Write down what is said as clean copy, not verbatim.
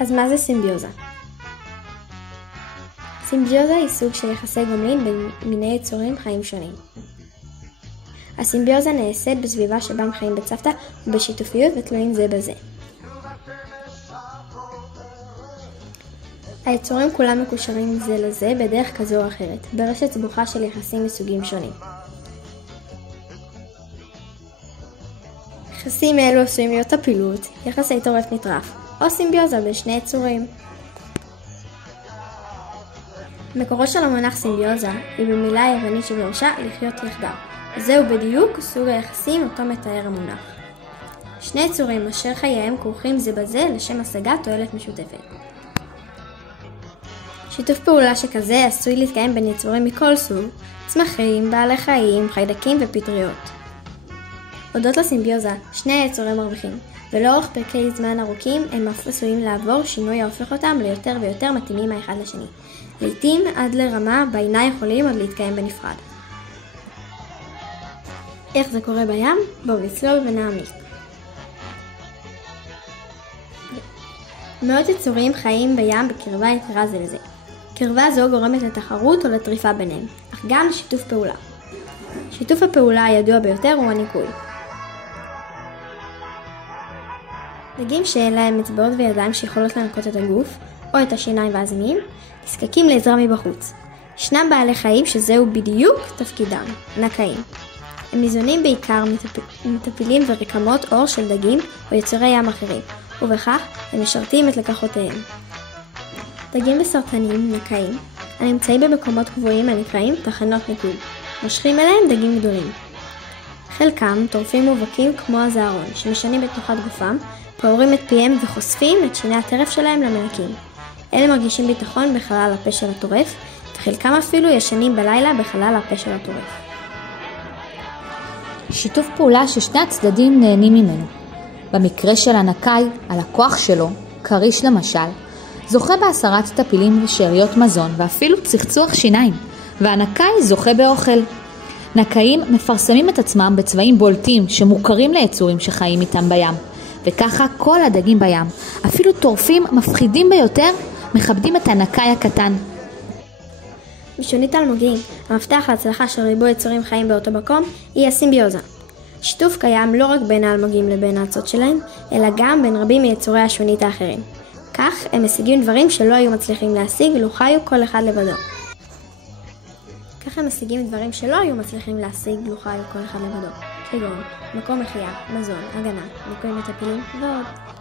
אז מה זה סימביוזה? סימביוזה היא סוג של יחסי גומלין בין מיני יצורים חיים שונים. הסימביוזה נעשית בסביבה שבה הם חיים בצוותא ובשיתופיות ותלויים זה בזה. היצורים כולם מקושרים זה לזה בדרך כזו או אחרת, ברשת סבוכה של יחסים מסוגים שונים. יחסים אלו עשויים להיות טפילות, יחסי טורף נטרף, או סימביוזה בין שני יצורים. מקורו של המונח סימביוזה היא במילה היוונית שפירושה לחיות יחדיו. זהו בדיוק סוג היחסים אותו מתאר המונח. שני יצורים אשר חייהם כרוכים זה בזה לשם השגת תועלת משותפת. שיתוף פעולה שכזה עשוי להתקיים בין יצורים מכל סוג, צמחים, בעלי חיים, חיידקים ופטריות. הודות לסימביוזה, שני היצורים מרוויחים, ולאורך פרקי זמן ארוכים הם אף עשויים לעבור שינוי ההופך אותם ליותר ויותר מתאימים האחד לשני. לעתים עד לרמה בה אינם יכולים עוד להתקיים בנפרד. איך זה קורה בים? בואו נצלול ונעמיק. מאות יצורים חיים בים בקרבה יתרה זה לזה. קרבה זו גורמת לתחרות או לטריפה ביניהם, אך גם לשיתוף פעולה. שיתוף הפעולה הידוע ביותר הוא הניקוי. דגים שאין להם אצבעות וידיים שיכולות לנקות את הגוף, או את השיניים והזימים, נזקקים לעזרה מבחוץ. ישנם בעלי חיים שזהו בדיוק תפקידם, נקאים. הם ניזונים בעיקר מטפילים ורקמות עור של דגים או יצורי ים אחרים, ובכך הם משרתים את לקחותיהם. דגים וסרטנים נקאים הנמצאים במקומות גבוהים הנקראים תחנות ניקוי, מושכים אליהם דגים גדולים. חלקם טורפים מובהקים כמו הזערון שמשנים בתנוחת גופם, פעורים את פיהם וחושפים את שיני הטרף שלהם למנקים. אלה מרגישים ביטחון בחלל הפה של הטורף, וחלקם אפילו ישנים בלילה בחלל הפה של הטורף. שיתוף פעולה ששני הצדדים נהנים ממנו. במקרה של הנקאי, הלקוח שלו, קריש למשל, זוכה בהסרת טפילים ושאריות מזון ואפילו צחצוח שיניים, והנקאי זוכה באוכל. נקאים מפרסמים את עצמם בצבעים בולטים שמוכרים ליצורים שחיים איתם בים, וככה כל הדגים בים, אפילו טורפים מפחידים ביותר, מכבדים את הנקאי הקטן. בשונית אלמוגים, המפתח להצלחה של ריבוי יצורים חיים באותו מקום היא הסימביוזה. שיתוף קיים לא רק בין האלמוגים לבין האצות שלהם, אלא גם בין רבים מיצורי השונית האחרים. כך הם משיגים דברים שלא היו מצליחים להשיג לו חיו כל אחד לבדו. כגון מקום מחיה, מזון, הגנה, ניקוי מטפילים ועוד.